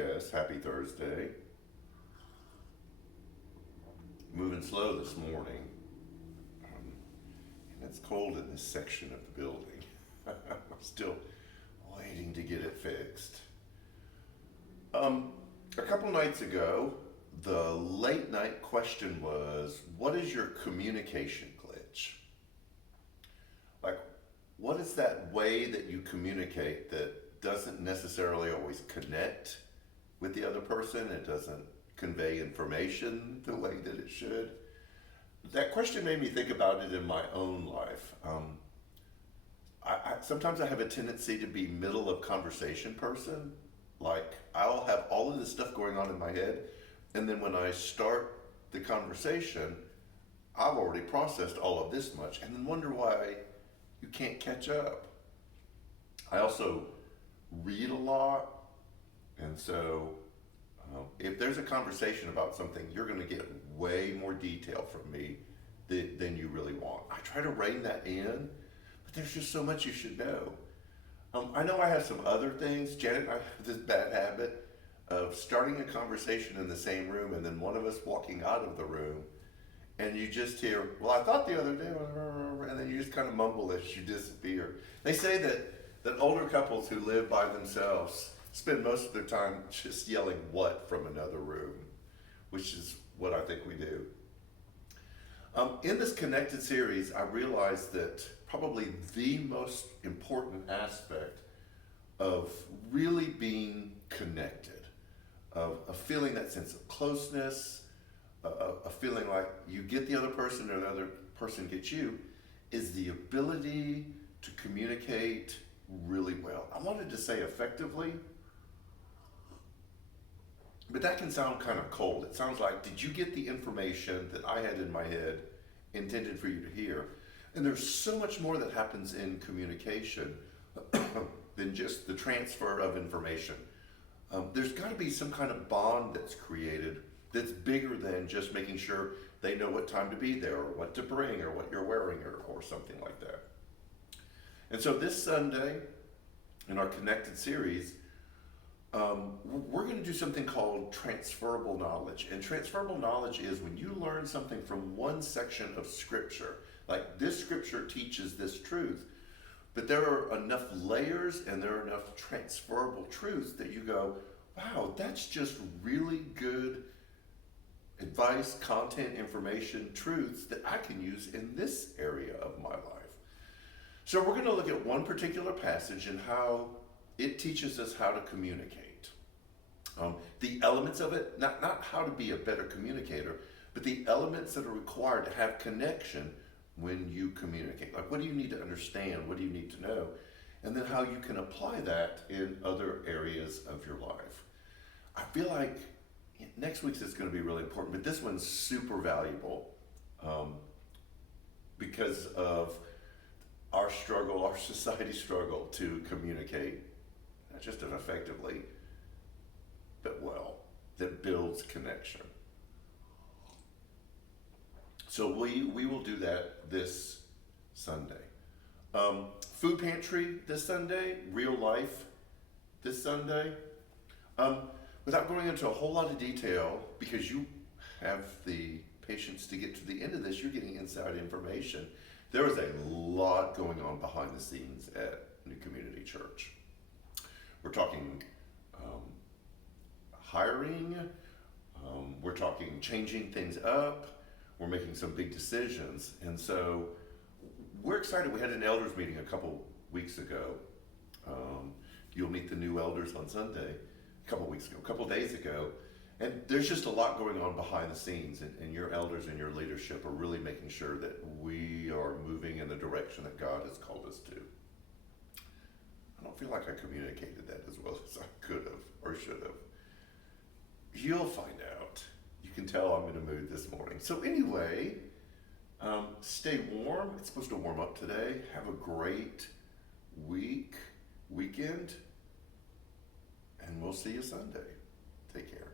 Yes, happy Thursday. Moving slow this morning. And it's cold in this section of the building. I'm still waiting to get it fixed. A couple nights ago, the late night question was, what is your communication glitch? Like, what is that way that you communicate that doesn't necessarily always connect with the other person? It doesn't convey information the way that it should. That question made me think about it in my own life. Sometimes I have a tendency to be middle of conversation person. Like, I'll have all of this stuff going on in my head, and then when I start the conversation, I've already processed all of this much, and then wonder why you can't catch up. I also read a lot, and so if there's a conversation about something, you're going to get way more detail from me than you really want. I try to rein that in, but there's just so much you should know. I know I have some other things. Janet and I have this bad habit of starting a conversation in the same room and then one of us walking out of the room, and you just hear, well, I thought the other day, and then you just kind of mumble as you disappear. They say that older couples who live by themselves spend most of their time just yelling what from another room, which is what I think we do. In this connected series, I realized that probably the most important aspect of really being connected, of feeling that sense of closeness, a feeling like you get the other person or the other person gets you, is the ability to communicate really well. I wanted to say effectively, but that can sound kind of cold. It sounds like, did you get the information that I had in my head intended for you to hear? And there's so much more that happens in communication than just the transfer of information. There's got to be some kind of bond that's created that's bigger than just making sure they know what time to be there or what to bring or what you're wearing or something like that. And so this Sunday, in our Connected series, we're going to do something called transferable knowledge. And transferable knowledge is when you learn something from one section of Scripture, like this Scripture teaches this truth, but there are enough layers and there are enough transferable truths that you go, wow, that's just really good advice, content, information, truths that I can use in this area of my life. So we're going to look at one particular passage and how it teaches us how to communicate. The elements of it, not how to be a better communicator, but the elements that are required to have connection when you communicate. Like, what do you need to understand? What do you need to know? And then how you can apply that in other areas of your life. I feel like next week's is going to be really important, but this one's super valuable because of our struggle, our society's struggle to communicate, not just effectively, but well, that builds connection. So we will do that this Sunday. Food pantry this Sunday, real life this Sunday. Without going into a whole lot of detail, because you have the patience to get to the end of this, you're getting inside information. There is a lot going on behind the scenes at New Community Church. We're talking hiring, we're talking changing things up, we're making some big decisions, and so we're excited. We had an elders meeting a couple weeks ago. You'll meet the new elders on Sunday, a couple days ago, and there's just a lot going on behind the scenes, and your elders and your leadership are really making sure that we are moving in the direction that God has called us to. I don't feel like I communicated that as well as I could have or should have. You'll find out. You can tell I'm in a mood this morning. So anyway, stay warm. It's supposed to warm up today. Have a great weekend, and we'll see you Sunday. Take care.